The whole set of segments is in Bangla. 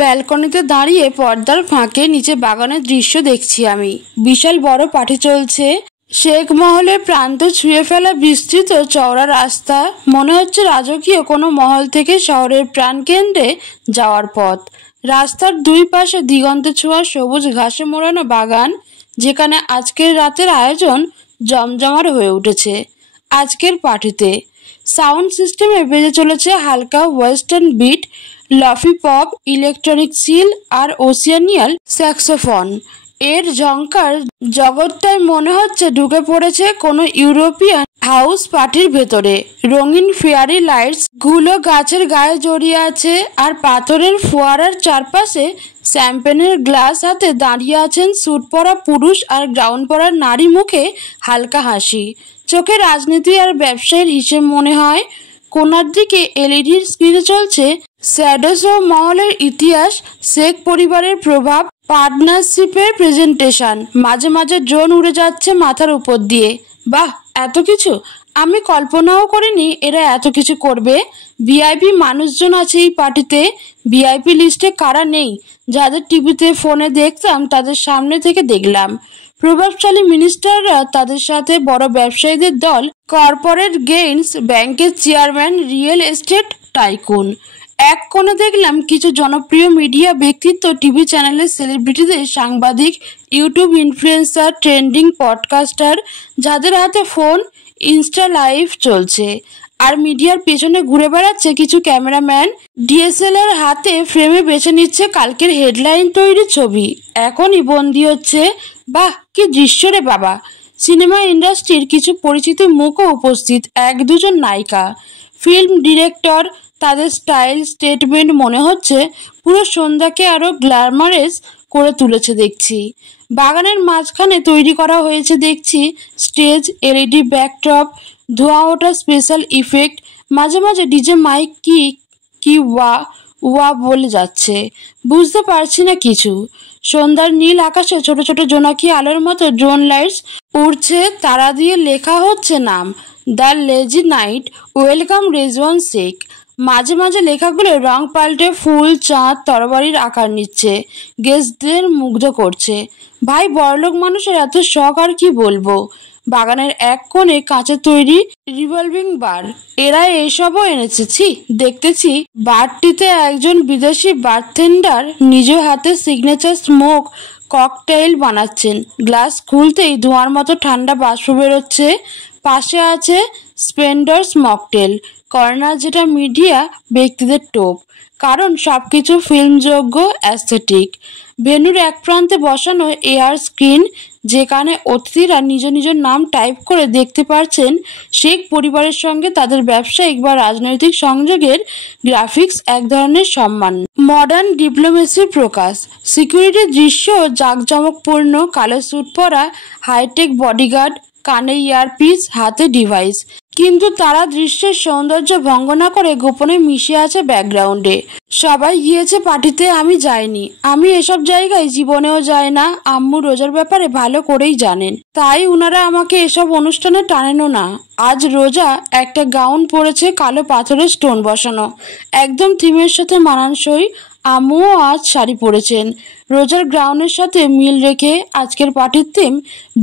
ব্যালকনিতে দাঁড়িয়ে পর্দার ফাঁকে নিচে বাগানের দৃশ্য দেখছি আমি। বিশাল বড় পার্টি চলছে। শেখ মহলের প্রান্ত ছুঁয়ে ফেলা বিস্তৃত চওড়া রাস্তা, মনে হচ্ছে রাজকীয় কোনো মহল থেকে শহরের প্রাণকেন্দ্রে যাওয়ার পথ। রাস্তার দুই পাশে দিগন্তে ছোঁয়া সবুজ ঘাসে মোড়ানো বাগান, যেখানে আজকের রাতের আয়োজন জমজমাট হয়ে উঠেছে। আজকের পার্টিতে সাউন্ড সিস্টেমে বেজে চলেছে হালকা western beat, lofi pop, electronic chill আর ওসিয়ানিয়াল স্যাক্সোফোন। এর ঝংকার জগৎটাই মনে হচ্ছে ঢুকে পড়েছে কোনো ইউরোপিয়ান হাউস পার্টির ভেতরে। রঙিন ফেয়ারি লাইটস গুলো গাছের গায়ে জড়িয়ে আছে, আর পাথরের ফোয়ারার চারপাশে শ্যাম্পেনের গ্লাস হাতে দাঁড়িয়ে আছেন স্যুট পরা পুরুষ আর গাউন পরা নারী, মুখে হালকা হাসি, চোখে রাজনীতি আর ব্যবসায়ের হিসেব মনে হয়। কোনার দিকে এলইডির স্ক্রিনে চলছে শ্যাডোস ও মহলের ইতিহাস, শেখ পরিবারের প্রভাব, পার্টনারশিপের প্রেজেন্টেশন। মাঝে মাঝে ড্রোন উড়ে যাচ্ছে মাথার উপর দিয়ে। বাহ, এত কিছু! আমি কল্পনাও করিনি এরা এত কিছু করবে। ভিআইপি মানুষজন আছে এই পার্টিতে। ভিআইপি লিস্টে কারা নেই? যাদের টিভিতে ফোনে দেখতাম তাদের সামনে থেকে দেখলাম। প্রভাবশালী মিনিস্টাররা, তাদের সাথে বড় ব্যবসায়ীদের দল, কর্পোরেট গেইনস, ব্যাংকের চেয়ারম্যান, রিয়েল এস্টেট টাইকুন। এক কোণে দেখলাম কিছু জনপ্রিয় মিডিয়া ব্যক্তিত্ব, টিভি চ্যানেলের সেলিব্রিটিদের, সাংবাদিক, ইউটিউব ইনফ্লুয়েন্সার, ট্রেন্ডিং পডকাস্টার, যাদের হাতে ফোন, ইনস্টা লাইভ চলছে। আর মিডিয়ার পেছনে ঘুরে বেড়াচ্ছে কিছু ক্যামেরাম্যান, ডিএসএলআর হাতে ফ্রেমে বেছে নিচ্ছে কালকের হেডলাইন তৈরির ছবি। এখনই বন্দি হচ্ছে। বাহ, কি দৃশ্য রে বাবা! সিনেমা ইন্ডাস্ট্রির কিছু পরিচিত মুখও উপস্থিত, এক দুজন নায়িকা, ফিল্ম ডিরেক্টর। তাদের স্টাইল, স্টেটমেন্ট মনে হচ্ছে পুরো সন্ধ্যাকে আরো গ্ল্যামারাস করে তুলেছে দেখছি। বাগানের মাঝখানে তৈরি করা হয়েছে দেখছি স্টেজ, এলইডি ব্যাকড্রপ, ধোঁয়া ওঠা স্পেশাল ইফেক্ট, মাঝে মাঝে ডিজে মাইক কি কি ওয়া ওয়া বলে যাচ্ছে, বুঝতে পারছি না কিছু। সন্ধ্যার নীল আকাশে ছোট ছোট জোনাকি আলোর মতো ড্রোন লাইটস উড়ছে, তারা দিয়ে লেখা হচ্ছে নাম, the lazy night, welcome Rezwan Sheikh. মাঝে মাঝে লেখাগুলো রং পাল্টে ফুল, চাঁদ, তরবারির আকার নিচ্ছে, গেস্টদের মুগ্ধ করছে। ভাই, বড়লোক মানুষের এত শখ আর কি বলবো। বাগানের এক কোণে কাঁচের তৈরি রিভলভিং বার, এরা এইসবও এনেছে। দেখতেছি বারটিতে একজন বিদেশি বারটেন্ডার নিজ হাতে সিগনেচার স্মোক ককটেইল বানাচ্ছেন। গ্লাস খুলতেই ধোঁয়ার মতো ঠান্ডা বাষ্প বেরোচ্ছে। পাশে আছে স্প্লেন্ডার্স মকটেল কর্নার, যেটা মিডিয়া ব্যক্তিদের টোপ, কারণ সবকিছু ফিল্মযোগ্য, অ্যাস্থেটিক। ভেন্যুর এক প্রান্তে বসানো এয়ার স্ক্রিন, যেখানে অতিথিরা নিজ নিজ নাম টাইপ করে দেখতে পারছেন শেখ পরিবারের সঙ্গে তাদের ব্যবসায়িক বা রাজনৈতিক সংযোগের গ্রাফিক্স, এক ধরনের সম্মান। মডার্ন ডিপ্লোমেসির প্রকাশ। সিকিউরিটির দৃশ্য জাঁকজমকপূর্ণ, কালো স্যুট পরা, হাইটেক বডিগার্ড, কানে ইয়ারপিস, হাতে ডিভাইস। কিন্তু তারা দৃশ্যের সৌন্দর্য ভঙ্গ না করে গোপনে মিশে আছে ব্যাকগ্রাউন্ডে। সবাই গিয়েছে পার্টিতে, আমি যাইনি। আমি এসব জায়গায় জীবনেও যাই না। আম্মু রোজার ব্যাপারে ভালো করেই জানেন, তাই উনারা আমাকে এসব অনুষ্ঠানে টানেনও না। আজ রোজা, একটা গাউন পরেছে, কালো পাথরের স্টোন বসানো, একদম থিমের সাথে মানানসই। আম্মুও আজ শাড়ি পরেছেন, রোজার গ্রাউনের সাথে মিল রেখে। আজকের পার্টির থিম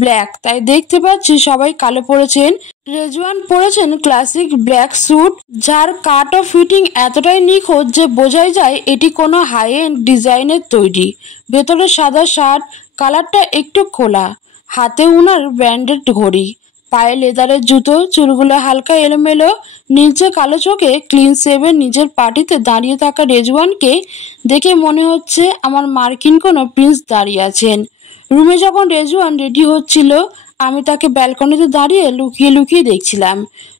ব্ল্যাক, তাই দেখতে পাচ্ছি সবাই কালো পরেছেন। রেজওয়ান পরেছেন ক্লাসিক ব্ল্যাক স্যুট, যার কাট ও ফিটিং এতটাই নিখুঁত যে বোঝাই যায় এটি কোনো হাই এন্ড ডিজাইনের তৈরি। ভেতরে সাদা শার্ট, কালারটা একটু খোলা, হাতে উনার ব্র্যান্ডেড ঘড়ি, পায়ে লেদারের জুতো, চুলগুলো হালকা এলোমেলো, নীলচে কালো চোখে ক্লিন শেভে। নিজের পার্টিতে দাঁড়িয়ে থাকা রেজওয়ানকে দেখে মনে হচ্ছে আমার মার্কিন কোনো প্রিন্স দাঁড়িয়ে আছেন। রুমে যখন রেজওয়ান রেডি হচ্ছিল, আমি তাকে ব্যালকনিতে দাঁড়িয়ে লুকিয়ে লুকিয়ে দেখছিলাম।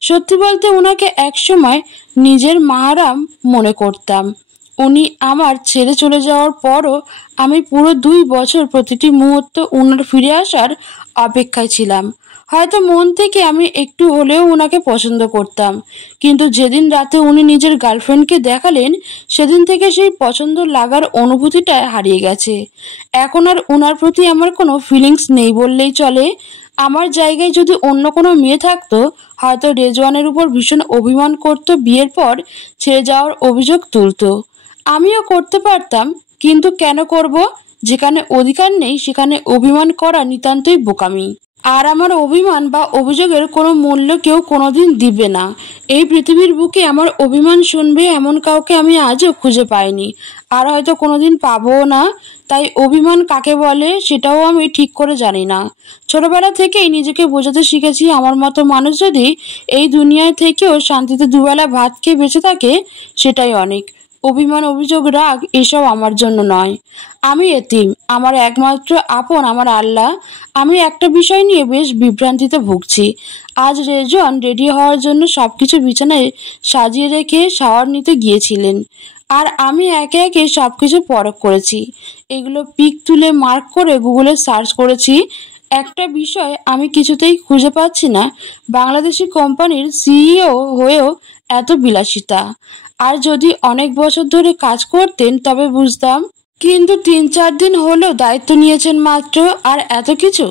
সত্যি বলতে ওনাকে একসময় নিজের মাহারাম মনে করতাম। উনি আমার ছেড়ে চলে যাওয়ার পরও আমি পুরো 2 বছর প্রতিটি মুহূর্ত ওনার ফিরে আসার অপেক্ষায় ছিলাম। হয়তো মন থেকে আমি একটু হলেও ওনাকে পছন্দ করতাম, কিন্তু যেদিন রাতে উনি নিজের গার্লফ্রেন্ডকে দেখালেন, সেদিন থেকে সেই পছন্দ লাগার অনুভূতিটা হারিয়ে গেছে। এখন আর ওনার প্রতি আমার কোনো ফিলিংস নেই বললেই চলে। আমার জায়গায় যদি অন্য কোনো মেয়ে থাকতো, হয়তো রেজওয়ানের উপর ভীষণ অভিমান করতো, বিয়ের পর ছেড়ে যাওয়ার অভিযোগ তুলতো। আমিও করতে পারতাম, কিন্তু কেন করব? যেখানে অধিকার নেই সেখানে অভিমান করা নিতান্তই বোকামি। আর আমার অভিমান বা অভিযোগের কোনো মূল্য কেউ কোনোদিন দিবে না। এই পৃথিবীর বুকে আমার অভিমান শুনবে এমন কাউকে আমি আজও খুঁজে পাইনি, আর হয়তো কোনোদিন পাবও না। তাই অভিমান কাকে বলে সেটাও আমি ঠিক করে জানি না। ছোটবেলা থেকেই নিজেকে বোঝাতে শিখেছি আমার মতো মানুষ যদি এই দুনিয়ায় থেকেও শান্তিতে দুবেলা ভাত খেয়ে বেঁচে থাকে সেটাই অনেক। অভিমান, অভিযোগ, রাগ এসব আমার জন্য নয়। আমি এতিম, আমার একমাত্র আপন আমার আল্লাহ। আমি একটা বিষয় নিয়ে বেশ বিভ্রান্তিতে ভুগছি। আজ রেজন রেডি হওয়ার জন্য সবকিছু বিছানায় সাজিয়ে রেখে শাওয়ার নিতে গিয়েছিলেন, আর আমি একে একে সবকিছু পরখ করেছি। এগুলো পিক তুলে মার্ক করে গুগলে সার্চ করেছি। একটা বিষয় আমি কিছুতেই খুঁজে পাচ্ছি না, বাংলাদেশি কোম্পানির সিইও হয়েও এত বিলাসিতা। আর যদি অনেক বছর ধরে কাজ করতেন তবে বুঝতাম, কিন্তু 3-4 দিন হলেও দায়িত্ব নিয়েছেন মাত্র, আর এত কিছু।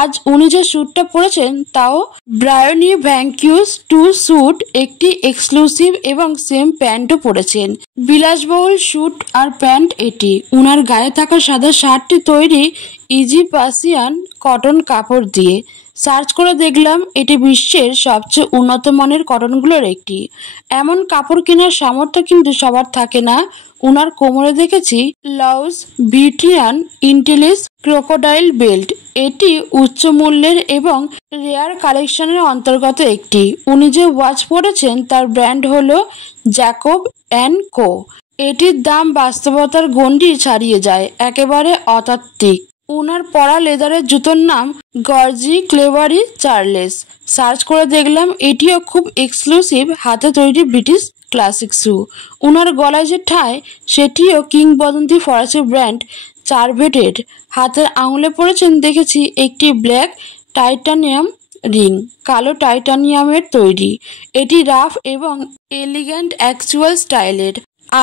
আজ উনি যে স্যুটটা পরেছেন তাও ব্রায়োনি ভ্যাঙ্কিউস 2 স্যুট, একটি এক্সক্লুসিভ এবং সেম প্যান্টও পরেছেন। বিলাসবহুল স্যুট আর প্যান্ট এটি। উনার গায়ে থাকা সাদা শার্টটি তৈরি ইজিপাসিয়ান কটন কাপড় দিয়ে। সার্চ করে দেখলাম এটি বিশ্বের সবচেয়ে উন্নত মানের কটনগুলোর একটি। এমন কাপড় কেনার সামর্থ্য কিন্তু সবার থাকে না। উনার কোমরে দেখেছি লাউস ভিটিয়ান ইন্টেলিস ক্রোকোডাইল বেল্ট। এটি উচ্চ মূল্যের এবং রেয়ার কালেকশনের অন্তর্গত একটি। উনি যে ওয়াচ পরেছেন তার ব্র্যান্ড হলো জ্যাকব অ্যান্ড কো। এটির দাম বাস্তবতার গণ্ডি ছাড়িয়ে যায়, একেবারে অতাত্ত্বিক। উনার পরা লেদারের জুতোর নাম গর্জি ক্লেভারি চার্লেস। সার্চ করে দেখলাম এটিও খুব এক্সক্লুসিভ হাতে তৈরি ব্রিটিশ ক্লাসিক শু। উনার গলায় যে ঠায় সেটিও কিংবদন্তি ফরাসি ব্র্যান্ড চারভেটের। হাতের আঙুলে পরেছেন দেখেছি একটি ব্ল্যাক টাইটানিয়াম রিং, কালো টাইটানিয়ামের তৈরি। এটি রাফ এবং এলিগ্যান্ট অ্যাকচুয়াল স্টাইলের।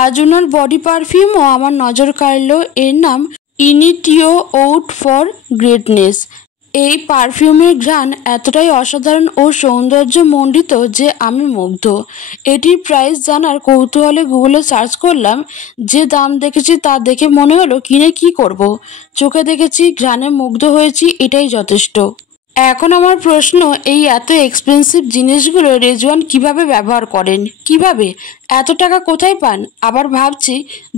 আজ উনার বডি পারফিউমও আমার নজর কাড়ল। এর নাম ইনিটিও আউট ফর গ্রেটনেস। এই পারফিউমের ঘ্রাণ এতটাই অসাধারণ ও সৌন্দর্যমণ্ডিত যে আমি মুগ্ধ। এটির প্রাইস জানার কৌতূহলে গুগলে সার্চ করলাম। যে দাম দেখেছি তা দেখে মনে হলো কিনে কি করব। চোখে দেখেছি, ঘ্রাণে মুগ্ধ হয়েছি, এটাই যথেষ্ট। এখন আমার প্রশ্ন, এই এত এক্সপেন্সিভ জিনিসগুলো রেজওয়ান কিভাবে ব্যবহার করেন? কিভাবে এত টাকা কোথায় পান? আবার ভাবছি,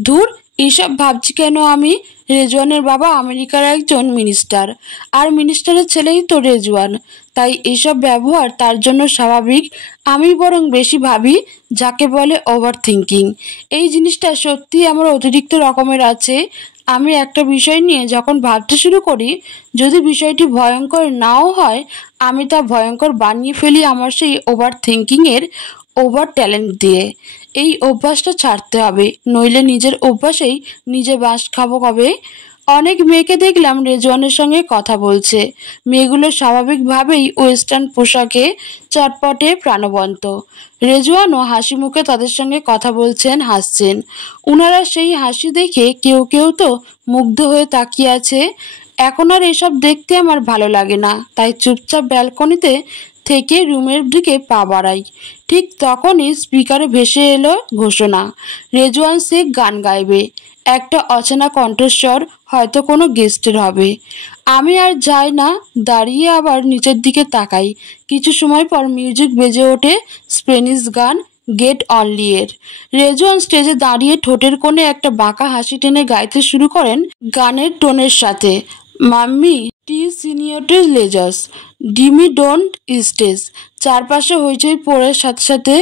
ধুর, এসব ভাবছি কেন আমি? রেজওয়ানের বাবা আমেরিকার একজন মিনিস্টার, আর মিনিস্টারের ছেলেই তো রেজওয়ান, তাই এসব ব্যবহার তার জন্য স্বাভাবিক। আমি বরং বেশি ভাবি, যাকে বলে ওভার থিঙ্কিং। এই জিনিসটা সত্যি আমার অতিরিক্ত রকমের আছে। আমি একটা বিষয় নিয়ে যখন ভাবতে শুরু করি, যদি বিষয়টি ভয়ঙ্কর নাও হয়, আমি তা ভয়ঙ্কর বানিয়ে ফেলি আমার সেই ওভার থিঙ্কিংয়ের ওভার ট্যালেন্ট দিয়ে। এই অভ্যাসটা ছাড়তে হবে, নইলে নিজের অভ্যাসেই নিজে বাস খাবো কবে। অনেক মেয়েকে দেখলাম রেজওয়ানের সঙ্গে কথা বলছে। মেয়েগুলো স্বাভাবিকভাবেই ওয়েস্টার্ন পোশাকে চটপটে, প্রাণবন্ত। রেজওয়ানও হাসি মুখে তাদের সঙ্গে কথা বলছেন, হাসছেন। উনারা সেই হাসি দেখে কেউ কেউ তো মুগ্ধ হয়ে তাকিয়ে আছে। এখন আর এসব দেখতে আমার ভালো লাগে না, তাই চুপচাপ ব্যালকনিতে থেকে রুমের দিকে পা বাড়াই। ঠিক তখনই স্পিকারে ভেসে এলো ঘোষণা, রেজওয়ান শেখ গান গাইবে। একটা অচেনা কণ্ঠস্বর, হয়তো কোনো গেস্টের হবে। আমি আর যাই না, দাঁড়িয়ে আবার নিচের দিকে তাকাই। কিছু সময় পর মিউজিক বেজে ওঠে, স্প্যানিশ গান গেট অনলি এর। রেজওয়ান স্টেজে দাঁড়িয়ে ঠোঁটের কোণে একটা বাঁকা হাসি টেনে গাইতে শুরু করেন গানের টোনের সাথে, mummy T সিনিয়রের লেজাস Dimi don't stage. চারপাশে হইচই পড়ার সাথে সাথে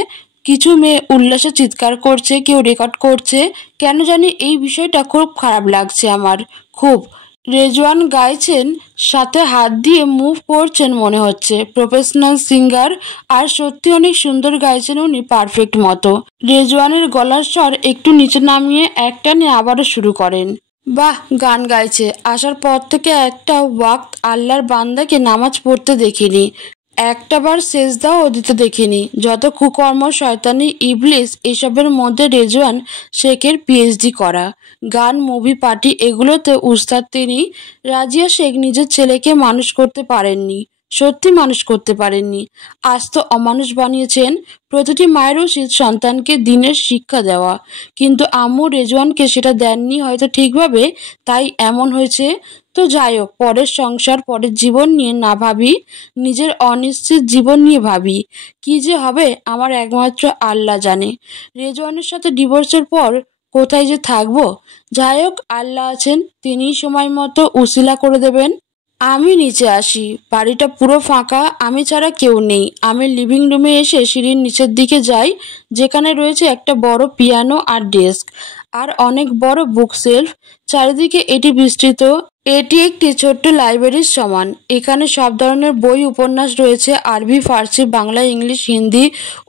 কিছু মেয়ে উল্লাসে চিৎকার করছে, কেউ রেকর্ড করছে। কেন জানি এই বিষয়টা খুব খারাপ লাগছে আমার, খুব। রেজওয়ান গাইছেন, সাথে হাত দিয়ে মুভ করছেন, মনে হচ্ছে প্রফেশনাল সিঙ্গার। আর সত্যি অনেক সুন্দর গাইছেন উনি, পারফেক্ট মতো। রেজওয়ানের গলার স্বর একটু নিচে নামিয়ে একটানে আবারও শুরু করেন। বাহ, গান গাইছে। আসার পর থেকে একটা ওয়াক্ত আল্লাহর বান্দাকে নামাজ পড়তে দেখিনি, একটাবার সেজদাও দিতে দেখিনি। যত কুকর্ম, শয়তানি, ইবলিস, এসবের মধ্যে রেজওয়ান শেখের পিএইচডি করা। গান, মুভি, পার্টি, এগুলোতে উস্তাদ তিনি। রাজিয়া শেখ নিজের ছেলেকে মানুষ করতে পারেননি, সত্যি মানুষ করতে পারেননি, আজ তো অমানুষ বানিয়েছেন। প্রতিটি মায়ের উচিত সন্তানকে দিনের শিক্ষা দেওয়া, কিন্তু আম্মু রেজওয়ানকে সেটা দেননি হয়তো ঠিকভাবে, তাই এমন হয়েছে। তো যাই হোক, পরের সংসার পরের জীবন নিয়ে না ভাবি, নিজের অনিশ্চিত জীবন নিয়ে ভাবি। কি যে হবে আমার একমাত্র আল্লাহ জানে। রেজওয়ানের সাথে ডিভোর্সের পর কোথায় যে থাকবো, যাই হোক আল্লাহ আছেন, তিনিই সময় মতো উসিলা করে দেবেন। আমি নিচে আসি, বাড়িটা পুরো ফাঁকা, আমি ছাড়া কেউ নেই। আমি লিভিং রুমে এসে সিঁড়ির নিচের দিকে যাই, যেখানে রয়েছে একটা বড় পিয়ানো আর ডেস্ক আর অনেক বড় বুক সেলফ। চারিদিকে এটি বিস্তৃত। এটি একটি ছোট্ট লাইব্রেরির সমান। এখানে সব ধরনের বই উপন্যাস রয়েছে, আরবি, ফার্সি, বাংলা, ইংলিশ, হিন্দি,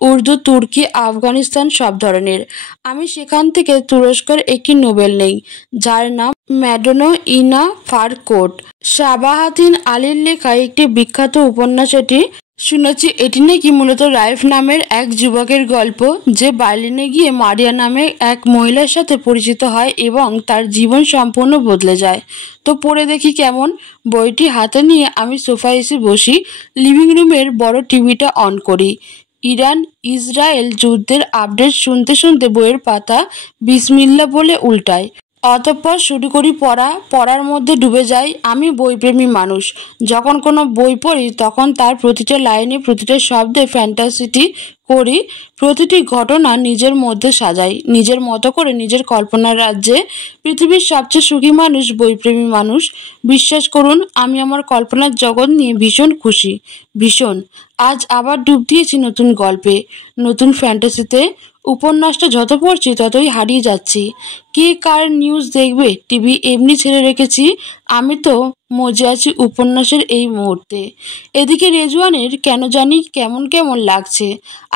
উর্দু, তুর্কি, আফগানিস্তান, সব ধরনের। আমি সেখান থেকে তুরস্কের একটি নোবেল নেই, যার নাম ম্যাডোনো ইনা ফারকোট। সাবাহাতিন আলীর লেখা একটি বিখ্যাত উপন্যাস এটি। শুনেছি এটি নাকি মূলত রাইফ নামের এক যুবকের গল্প, যে বার্লিনে গিয়ে মারিয়া নামে এক মহিলার সাথে পরিচিত হয় এবং তার জীবন সম্পূর্ণ বদলে যায়। তো পড়ে দেখি কেমন। বইটি হাতে নিয়ে আমি সোফায় এসে বসি, লিভিং রুমের বড় টিভিটা অন করি। ইরান ইসরায়েল যুদ্ধের আপডেট শুনতে শুনতে বইয়ের পাতা বিসমিল্লা বলে উল্টাই। অতঃপর শুরু করি পড়া। পড়ার মধ্যে ডুবে যাই। আমি বইপ্রেমী মানুষ। যখন কোনো বই পড়ি তখন তার প্রতিটা লাইনে, প্রতিটা শব্দে ফ্যান্টাসিটি করি, প্রতিটি ঘটনা নিজের মধ্যে সাজাই নিজের মতো করে, নিজের কল্পনার রাজ্যে। পৃথিবীর সবচেয়ে সুখী মানুষ বইপ্রেমী মানুষ। বিশ্বাস করুন, আমি আমার কল্পনার জগৎ নিয়ে ভীষণ খুশি, ভীষণ। আজ আবার ডুব দিয়েছি নতুন গল্পে, নতুন ফ্যান্টাসিতে। উপন্যাসটা যত পড়ছি ততই হারিয়ে যাচ্ছি। কে কার নিউজ দেখবে, টিভি এমনি ছেড়ে রেখেছি। আমি তো মজে আছি উপন্যাসের এই মুহূর্তে। এদিকে রেজওয়ানের কেন জানি কেমন কেমন লাগছে।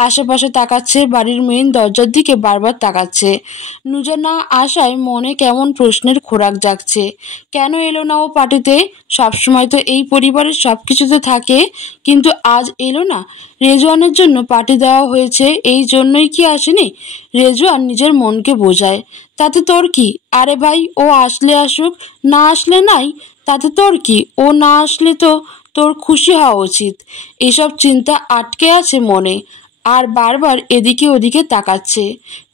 আশেপাশে তাকাচ্ছে, বাড়ির মেইন দরজার দিকে বারবার তাকাচ্ছে। নুজা না আসায় মনে কেমন প্রশ্নের খোরাক জাগছে। কেন এলো না ও পার্টিতে? সবসময় তো এই পরিবারের সব কিছুতে থাকে, কিন্তু আজ এলো না। রেজওয়ানের জন্য পার্টি দেওয়া হয়েছে, এই জন্যই কি আসেনি? রেজওয়ান নিজের মনকে বোঝায়, তাতে তোর কি? আরে ভাই, ও আসলে আসুক, না আসলে নাই, তাতে তোর কি? ও না আসলে তো তোর খুশি হওয়া উচিত। এসব চিন্তা আটকে আছে মনে, আর বারবার এদিকে ওদিকে তাকাচ্ছে।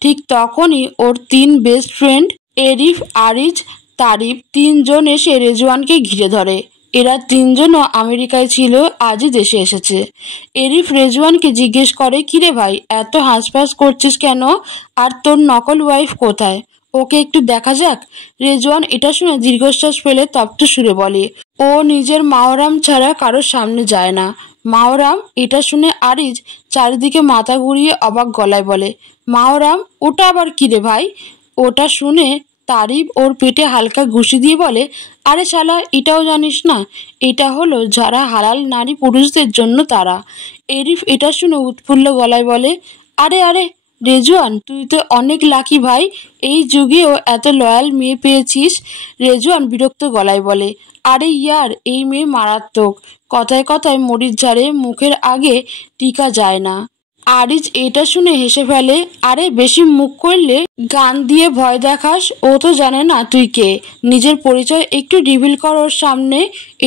ঠিক তখনই ওর তিন বেস্ট ফ্রেন্ড এরিফ, আরিজ, তারিফ তিনজন এসে রেজওয়ানকে ঘিরে ধরে। এরা তিনজনও আমেরিকায় ছিল, আজই দেশে এসেছে। এরিফ রেজওয়ানকে জিজ্ঞেস করে, কিরে ভাই, এত হাঁসফাঁস করছিস কেন? আর তোর নকল ওয়াইফ কোথায়? ওকে একটু দেখা যাক। রেজওয়ান এটা শুনে দীর্ঘশ্বাস ফেলে তপ্ত সুরে বলে, ও নিজের মাওরাম ছাড়া কারোর সামনে যায় না। মাওরাম? এটা শুনে আরিজ চারিদিকে মাথা ঘুরিয়ে অবাক গলায় বলে, মাওরাম? ওটা আবার কিরে ভাই? ওটা শুনে তারিফ ওর পেটে হালকা ঘুষি দিয়ে বলে, আরে শালা, এটাও জানিস না? এটা হলো যারা হালাল নারী পুরুষদের জন্য তারা। এরিফ এটা শুনে উৎফুল্ল গলায় বলে, আরে আরে রেজওয়ান, তুই তো অনেক লাকি ভাই, এই যুগেও এত লয়াল মেয়ে পেয়েছিস। রেজওয়ান বিরক্ত গলায় বলে, আরে ইয়ার, এই মেয়ে মারাত্মক। কথায় কথায় মরিচ ঝাড়ে, মুখের আগে টিকা যায় না। আরিজ এটা শুনে হেসে ফেলে, আরে বেশি মুখ করলে গান দিয়ে ভয় দেখাস, ও তো জানে না তুই কে। নিজের পরিচয় একটু রিভিল কর ওর সামনে।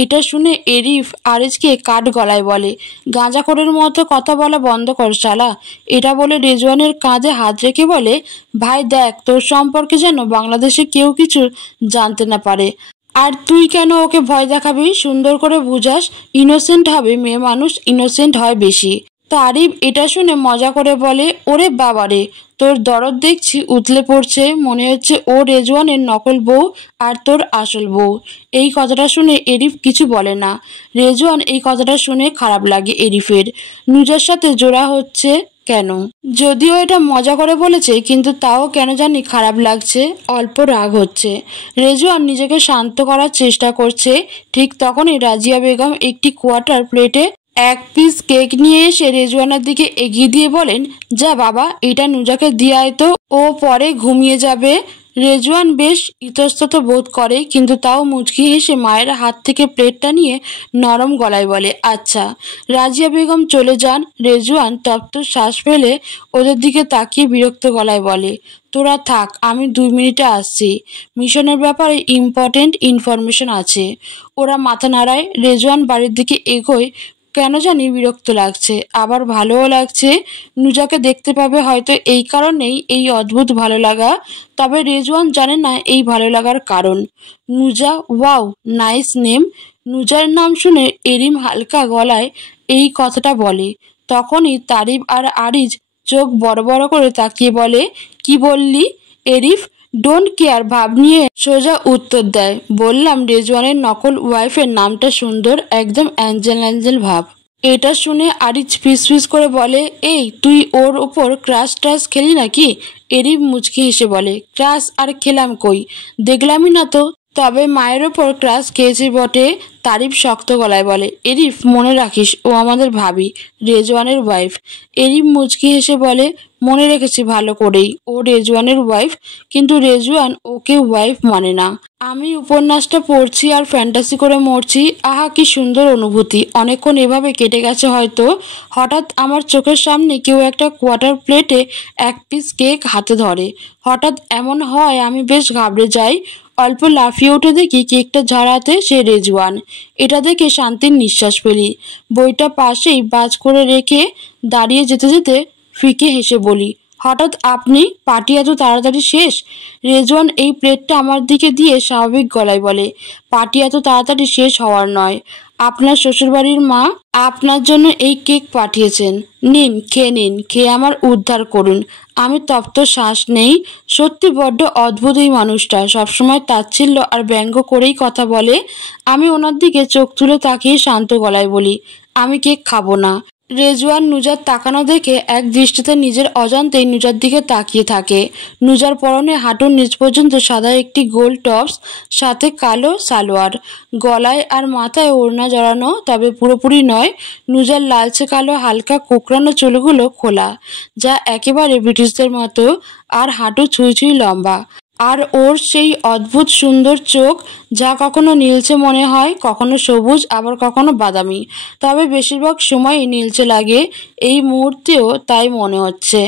এটা শুনে এরিফ আরিজকে কাঠ গলায় বলে, গাঁজাখোরের মতো কথা বলা বন্ধ কর শালা। এটা বলে রেজওয়ানের কাঁধে হাত রেখে বলে, ভাই দেখ, তোর সম্পর্কে যেন বাংলাদেশে কেউ কিছু জানতে না পারে। আর তুই কেন ওকে ভয় দেখাবি? সুন্দর করে বুঝাস, ইনোসেন্ট হবে মেয়ে মানুষ, ইনোসেন্ট হয় বেশি। তারিফ এটা শুনে মজা করে বলে, ওরে বাবারে, তোর দরদ দেখছি উতলে পড়ছে, মনে হচ্ছে ও রেজওয়ানের নকল বউ আর তোর আসল বউ। এই কথাটা শুনে এরিফ কিছু বলে না। রেজওয়ান এই কথাটা শুনে খারাপ লাগে এরিফের। নুজার সাথে জোড়া হচ্ছে কেন? যদিও এটা মজা করে বলেছে, কিন্তু তাও কেন জানি খারাপ লাগছে, অল্প রাগ হচ্ছে। রেজওয়ান নিজেকে শান্ত করার চেষ্টা করছে। ঠিক তখনই রাজিয়া বেগম একটি কোয়ার্টার প্লেটে এক পিস কেক নিয়ে এসে রেজওয়ানের দিকে এগিয়ে দিয়ে বলেন, যা বাবা, এটা নুজাকে দিয়ে আয় তো, ও পরে ঘুমিয়ে যাবে। রেজওয়ান বেশ ইতস্তত বোধ করে, কিন্তু তাও মুচকি হেসে মায়ের হাত থেকে প্লেটটা নিয়ে নরম গলায় বলে, আচ্ছা। রাজিয়া বেগম চলে যান। রেজওয়ান তপ্ত শ্বাস ফেলে ওদের দিকে তাকিয়ে বিরক্ত গলায় বলে, তোরা থাক, আমি 2 মিনিটে আসছি, মিশনের ব্যাপারে ইম্পর্টেন্ট ইনফরমেশন আছে। ওরা মাথা নাড়ায়। রেজওয়ান বাড়ির দিকে এগোয়। কেন জানি বিরক্ত লাগছে, আবার ভালোও লাগছে। নুজাকে দেখতে পাবে হয়তো, এই কারণেই এই অদ্ভুত ভালো লাগা। তবে রেজওয়ান জানে না এই ভালো লাগার কারণ। নুজা, ওয়াও, নাইস নেম। নুজার নাম শুনে এরিম হালকা গলায় এই কথাটা বলে। তখনই তারিফ আর আরিজ চোখ বড় বড় করে তাকিয়ে বলে, কি বললি? এরিফ ডোন্ট কেয়ার ভাব নিয়ে সোজা উত্তর দেয়, বললাম রেজওয়ানের নকল ওয়াইফের নামটা সুন্দর, একদম অ্যাঞ্জেল অ্যাঞ্জেল ভাব। এটা শুনে আরিজ ফিস ফিস করে বলে, এই তুই ওর ওপর ক্রাশ ট্রাশ খেলি নাকি? এরিফ মুচকি হেসে বলে, ক্রাশ আর খেলাম কই, দেখলামই না তো। তবে মায়ের ওপর ক্রাশ খেয়েছি বটে। তারিফ শক্ত গলায় বলে, এরিফ মনে রাখিস ও আমাদের ভাবি, রেজওয়ানের ওয়াইফ। এরিফ মুচকি হেসে বলে, মনে রেখেছি ভালো করেই, ও রেজওয়ানের ওয়াইফ, কিন্তু রেজওয়ান ওকে ওয়াইফ মানে না। আমি উপন্যাসটা পড়ছি আর ফ্যান্টাসি করে মরছি। আহা কি সুন্দর অনুভূতি। অনেকক্ষণ এভাবে কেটে গেছে হয়তো। হঠাৎ আমার চোখের সামনে কেউ একটা কোয়ার্টার প্লেটে এক পিস কেক হাতে ধরে। হঠাৎ এমন হয় আমি বেশ ঘাবড়ে যাই। অল্প লাফিয়ে উঠে দেখি কেকটা ঝাড়াতে সে রেজওয়ান। এটা দেখে শান্তির নিঃশ্বাস ফেলি। বইটা পাশেই বাজ করে রেখে দাঁড়িয়ে যেতে যেতে ফিকে হেসে বলি, হঠাৎ আপনি? পার্টি এত তাড়াতাড়ি শেষ? রেজওয়ান এই প্লেটটা আমার দিকে দিয়ে স্বাভাবিক গলায় বলে, পার্টি এত তাড়াতাড়ি শেষ হওয়ার নয়। আপনার শ্বশুরবাড়ির মা আপনার জন্য এই কেক পাঠিয়েছেন। নিন, খেয়ে নিন, খেয়ে আমার উদ্ধার করুন। আমি তপ্ত শ্বাস নেই। সত্যি বড্ড অদ্ভুত এই মানুষটা, সবসময় তাচ্ছিল্য আর ব্যঙ্গ করেই কথা বলে। আমি ওনার দিকে চোখ তুলে তাকিয়ে শান্ত গলায় বলি, আমি কেক খাবো না। রেজওয়ান নুজার তাকানো দেখে এক দৃষ্টিতে নিজের অজান্তেই নুজার দিকে তাকিয়ে থাকে। নুজার পরনে হাঁটুর নিচ পর্যন্ত সাদা একটি গোল টপস, সাথে কালো সালোয়ার, গলায় আর মাথায় ওড়না জড়ানো, তবে পুরোপুরি নয়। নুজার লালচে কালো হালকা কোঁকড়ানো চুলগুলো খোলা, যা একেবারে ব্রিটিশদের মতো, আর হাঁটু ছুঁই ছুঁই লম্বা। আর ওর সেই অদ্ভুত সুন্দর চোখ, যা কখনো নীলচে মনে হয়, কখনো সবুজ, আবার কখনো বাদামি, তবে বেশিরভাগ সময়ই নীলচে লাগে। এই মুহূর্তেও তাই মনে হচ্ছে।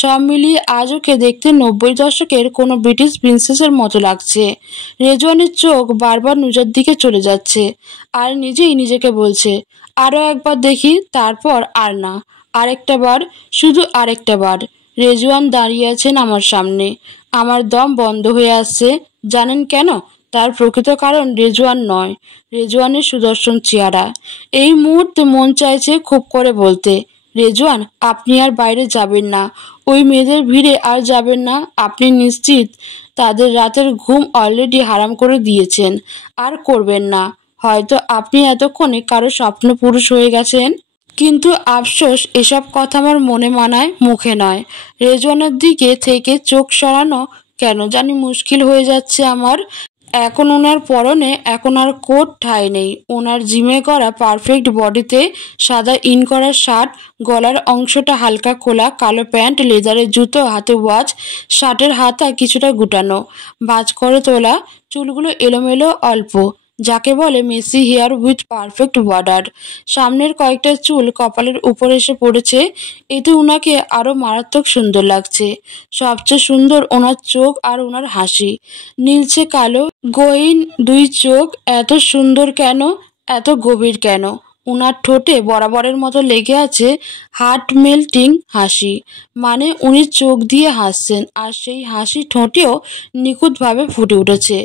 সব মিলিয়ে আজ ওকে দেখতে 90 দশকের কোনো ব্রিটিশ প্রিন্সেসের মতো লাগছে। রেজওয়ানের চোখ বারবার নুজার দিকে চলে যাচ্ছে, আর নিজেই নিজেকে বলছে, আরও একবার দেখি, তারপর আর না, আরেকটা বার, শুধু আরেকটা বার। রেজওয়ান দাঁড়িয়ে আছেন আমার সামনে। আমার দম বন্ধ হয়ে আসছে। জানেন কেন? তার প্রকৃত কারণ রেজওয়ান নয়, রেজওয়ানের সুদর্শন চেহারা। এই মুহূর্তে মন চাইছে খুব করে বলতে, রেজওয়ান আপনি আর বাইরে যাবেন না, ওই মেয়েদের ভিড়ে আর যাবেন না। আপনি নিশ্চিত তাদের রাতের ঘুম অলরেডি হারাম করে দিয়েছেন, আর করবেন না। হয়তো আপনি এতক্ষণে কারো স্বপ্ন পুরুষ হয়ে গেছেন, কিন্তু আফসোস এসব কথা আমার মনে মানায়, মুখে নয়। রেজওয়ানের দিকে থেকে চোখ সরানো কেন জানি মুশকিল হয়ে যাচ্ছে আমার। এখন ওনার পরনে এখন আর কোট ঠাই নেই। ওনার জিমে করা পারফেক্ট বডিতে সাদা ইন করা শার্ট, গলার অংশটা হালকা খোলা, কালো প্যান্ট, লেদারের জুতো, হাতে ওয়াচ, শার্টের হাতা কিছুটা গুটানো, ভাঁজ করে তোলা, চুলগুলো এলোমেলো অল্প, যাকে বলে messy hair with perfect border. সামনের কয়েকটা চুল কপালের উপর এসে পড়েছে, এতে ওনাকে আরো মারাত্মক সুন্দর লাগছে। সবচেয়ে সুন্দর ওনার চোখ আর ওনার হাসি, নীলচে কালো গহীন দুই চোখ। এত সুন্দর কেন, এত গভীর কেন? ওনার ঠোঁটে বরাবরের মতো লেগে আছে হার্ট মেল্টিং হাসি, মানে উনি চোখ দিয়ে হাসছেন, আর সেই হাসি ঠোঁটেও নিখুঁতভাবে ফুটে উঠেছে।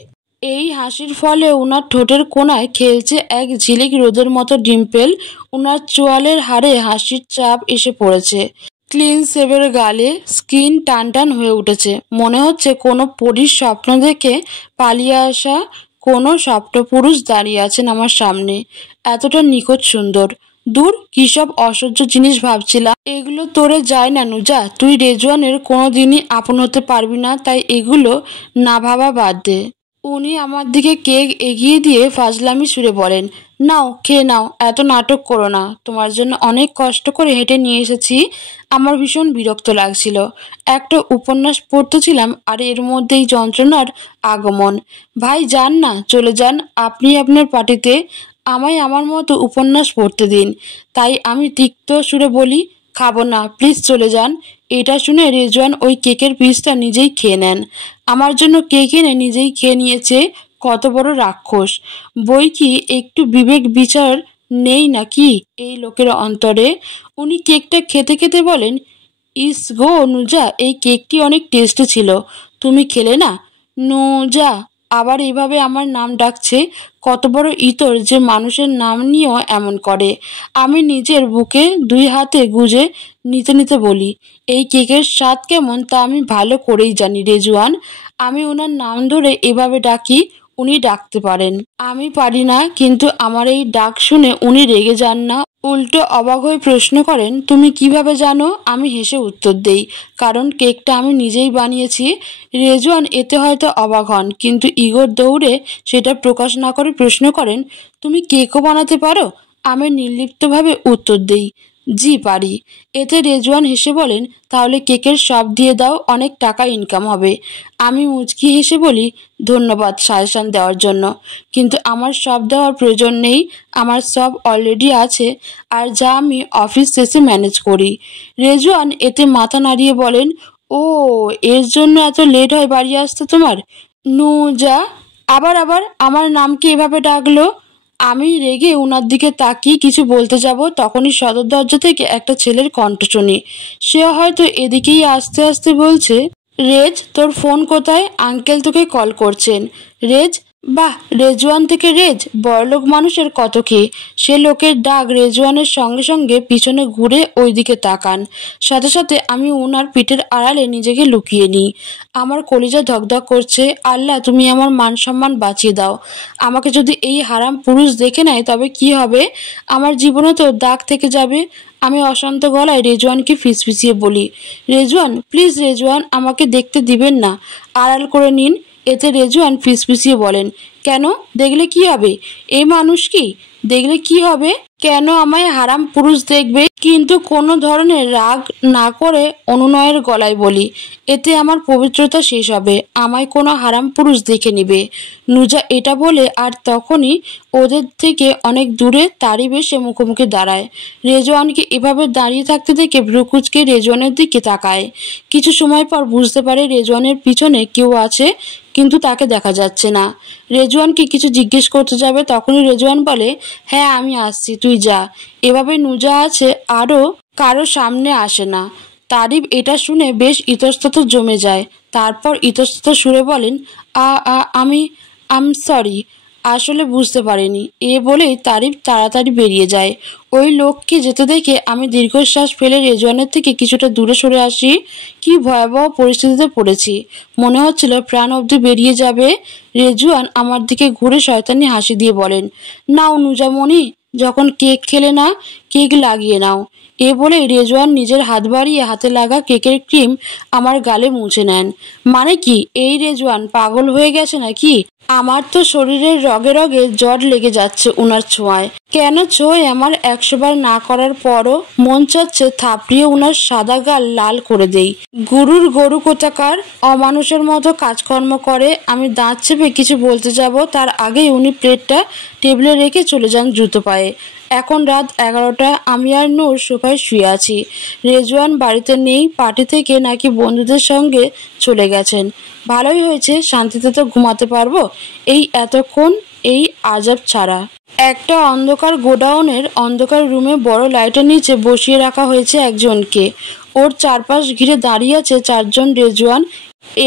এই হাসির ফলে ওনার ঠোঁটের কোণায় খেলছে এক ঝিলিক রোদের মতো ডিম্পেল। ওনার চোয়ালের হাড়ে হাসির চাপ এসে পড়েছে। ক্লিন শেভের গালে স্কিন টান টান হয়ে উঠেছে। মনে হচ্ছে কোনো পরীর স্বপ্ন দেখে পালিয়ে আসা কোনো স্বপ্নপুরুষ দাঁড়িয়ে আছেন আমার সামনে, এতটা নিখুঁত সুন্দর। দূর, কী সব অসহ্য জিনিস ভাবছিলাম। এগুলো তোরে যায় না নুজা, তুই রেজওয়ানের কোনো দিনই আপন হতে পারবি না, তাই এগুলো না ভাবা বাদ দে। উনি আমার দিকে কেক এগিয়ে দিয়ে ফাজলামি সুরে বলেন, নাও খেয়ে নাও, এত নাটক করো না। তোমার জন্য অনেক কষ্ট করে হেঁটে নিয়ে এসেছি। আমার ভীষণ বিরক্ত লাগছিল। একটা উপন্যাস পড়তেছিলাম আর এর মধ্যেই যন্ত্রণার আগমন। ভাই যান না, চলে যান। আপনি আপনার পার্টিতে, আমায় আমার মতো উপন্যাস পড়তে দিন। তাই আমি তিক্ত সুরে বলি, খাবো না, প্লিজ চলে যান। এটা শুনে রেজওয়ান ওই কেকের পিসটা নিজেই খেয়ে নেন। আমার জন্য কেক এনে নিজেই খেয়ে নিয়েছে। কত বড় রাক্ষস! বই কি একটু বিবেক বিচার নেই নাকি এই লোকের অন্তরে? উনি কেকটা খেতে খেতে বলেন, ইস গো নুজা, এই কেকটি অনেক টেস্টি ছিল, তুমি খেলে না? নুজা আবার এভাবে আমার নাম ডাকছে, কত বড় ইতর যে মানুষের নাম নিয়েও এমন করে। আমি নিজের বুকে 2 হাতে গুজে নিতে নিতে বলি, এই কেকের স্বাদ কেমন তা আমি ভালো করেই জানি রেজওয়ান। আমি ওনার নাম ধরে এভাবে ডাকি, উনি ডাকতে পারেন, আমি পারি না। কিন্তু আমার এই ডাক শুনে উনি রেগে যান না, উল্টো অবাক হয়ে প্রশ্ন করেন, তুমি কিভাবে জানো? আমি হেসে উত্তর দেই, কারণ কেকটা আমি নিজেই বানিয়েছি। রেজওয়ান এতে হয়তো অবাক হন, কিন্তু ইগোর দৌড়ে সেটা প্রকাশ না করে প্রশ্ন করেন, তুমি কেকও বানাতে পারো? আমি নির্লিপ্তভাবে উত্তর দেই, জি পারি। এতে রেজওয়ান হেসে বলেন, তাহলে কেকের শপ দিয়ে দাও, অনেক টাকা ইনকাম হবে। আমি মুচকি হেসে বলি, ধন্যবাদ সাজেশন দেওয়ার জন্য, কিন্তু আমার শপ দেওয়ার প্রয়োজন নেই, আমার সব অলরেডি আছে, আর যা আমি অফিস শেষে ম্যানেজ করি। রেজওয়ান এতে মাথা নাড়িয়ে বলেন, ও, এর জন্য এত লেট হয় বাড়ি আসতে তোমার? নুজা আবার আবার আমার নামকে এভাবে ডাকলো। আমি রেগে ওনার দিকে তাকিয়ে কিছু বলতে যাব, তখনই সদর দরজা থেকে একটা ছেলের কণ্ঠ শুনি। সে হয়তো এদিকেই আস্তে আস্তে বলছে, রেজ তোর ফোন কোথায়? আঙ্কেল তোকে কল করছেন। রেজ, বাহ, রেজওয়ান থেকে রেজ, বড়লোক মানুষের কত কি। সে লোকের ডাক রেজওয়ানের সঙ্গে সঙ্গে পিছনে ঘুরে ওইদিকে তাকান, সাথে সাথে আমি ওনার পিঠের আড়ালে নিজেকে লুকিয়ে নিই। আমার কলিজা ধকধক করছে, আল্লাহ তুমি আমার মান সম্মান বাঁচিয়ে দাও। আমাকে যদি এই হারাম পুরুষ দেখে নেয় তবে কি হবে? আমার জীবনে তো দাগ থেকে যাবে। আমি অশান্ত গলায় রেজওয়ানকে ফিসফিসিয়ে বলি, রেজওয়ান প্লিজ, রেজওয়ান আমাকে দেখতে দিবেন না, আড়াল করে নিন। এতে রেজওয়ান ফিসফিসিয়ে বলেন, কেন, দেখলে কি হবে? এই মানুষ কি, দেখলে কি হবে? কেন আমায় হারাম পুরুষ দেখবে? কিন্তু কোনো ধরনের রাগ না করে অনুনয়ের গলায় বলি, এতে আমার পবিত্রতা শেষ হবে, আমায় কোনো হারাম পুরুষ দেখে নিবে। নুজা এটা বলে আর তখনই ওদের থেকে অনেক দূরে তারিব এসে মুখোমুখি দাঁড়ায়। রেজওয়ানকে এভাবে দাঁড়িয়ে থাকতে দেখে ভ্রুকুচকে রেজওয়ানের দিকে তাকায়। কিছু সময় পর বুঝতে পারে রেজওয়ানের পিছনে কেউ আছে, কিন্তু তাকে দেখা যাচ্ছে না। রেজওয়ানকে কিছু জিজ্ঞেস করতে যাবে, তখনই রেজওয়ান বলে, হ্যাঁ আমি আসছি, তুই যা। এভাবে নুজা আছে, আরও কারো সামনে আসে না। তারিব এটা শুনে বেশ ইতস্তত জমে যায়, তারপর ইতস্তত সুরে বলেন, আমি সরি, আসলে বুঝতে পারিনি। এ বলেই তারিব তাড়াতাড়ি বেরিয়ে যায়। ওই লোককে যেতে দেখে আমি দীর্ঘশ্বাস ফেলে রেজওয়ানের থেকে কিছুটা দূরে সরে আসি। কি ভয়াবহ পরিস্থিতিতে পড়েছি, মনে হচ্ছিল প্রাণ অবধি বেরিয়ে যাবে। রেজওয়ান আমার দিকে ঘুরে শয়তানি হাসি দিয়ে বলেন, নাও নুজামণি, যখন কেক খেলে না, কেক লাগিয়ে নাও। এ বলে রেজওয়ান নিজের হাত বাড়িয়ে হাতে লাগা কেকের ক্রিম আমার গালে মুছে নেন। মানে কি এই রেজওয়ান পাগল হয়ে গেছে নাকি? আমার তো শরীরের রগে রগে জ্বর লেগে যাচ্ছে উনার ছোঁয়ায়। কেন ছোঁয় আমার 100 বার না করার পরও মন চাচ্ছে থাপড়িয়ে উনার সাদা গাল লাল করে দেই। গুরুর গরু কোথাকার, অমানুষের মতো কাজকর্ম করে। আমি দাঁত চেপে কিছু বলতে যাব, তার আগেই উনি প্লেটটা টেবিলে রেখে চলে যান দ্রুত পায়ে। এখন রাত 11টা, আমি আর নূর সোফায় শুয়ে আছি। রেজওয়ান বাড়িতে নেই, পার্টি থেকে নাকি বন্ধুদের সঙ্গে চলে গেছেন। ভালোই হয়েছে, শান্তিতে তো ঘুমাতে পারবো এই এতক্ষণ এই আজাব ছাড়া। একটা অন্ধকার গোডাউনের অন্ধকার রুমে বড় লাইটের নিচে বসিয়ে রাখা হয়েছে একজনকে। ওর চারপাশ ঘিরে দাঁড়িয়ে আছে 4 জন, রেজওয়ান,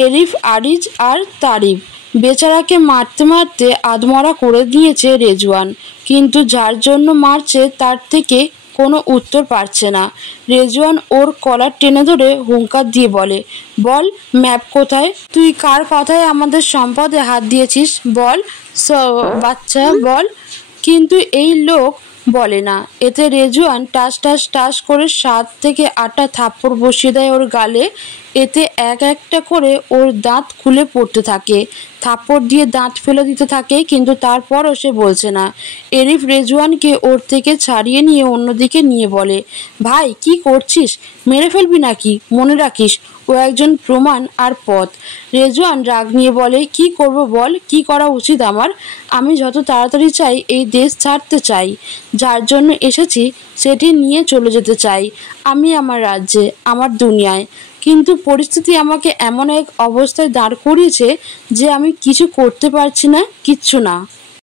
এরিফ, আরিজ আর তারিব। বেচারাকে মারতে মারতে আধমরা করে দিয়েছে রেজওয়ান, কিন্তু যার জন্য মারছে তার থেকে কোনো উত্তর পারছে না। রেজওয়ান ওর কলার টেনে ধরে হুঙ্কার দিয়ে বলে, বল ম্যাপ কোথায়? তুই কার কথায় আমাদের সম্পদে হাত দিয়েছিস বল, বাচ্চা বল। কিন্তু এই লোক বলে না। এতে রেজওয়ান টাস টাস টাস করে 7 থেকে 8টা থাপ্পড় বসিয়ে দেয় ওর গালে। এতে এক একটা করে ওর দাঁত খুলে পড়তে থাকে, থাপ্পড় দিয়ে দাঁত ফেলে দিতে থাকে, কিন্তু তারপরও সে বলছে না। এরিফ রেজওয়ানকে ওর থেকে ছাড়িয়ে নিয়ে অন্যদিকে নিয়ে বলে, ভাই কি করছিস, মেরে ফেলবি নাকি? মনে রাখিস ও একজন প্রমাণ আর পথ। রেজওয়ান রাগ নিয়ে বলে, কি করব বল, কি করা উচিত আমার? আমি যত তাড়াতাড়ি চাই এই দেশ ছাড়তে চাই, যার জন্য এসেছি সেটি নিয়ে চলে যেতে চাই আমি আমার রাজ্যে, আমার দুনিয়ায়। কিন্তু পরিস্থিতি আমাকে এমন এক অবস্থায় দাঁড় করিয়েছে যে আমি কিছু করতে পারছি না, কিচ্ছু না।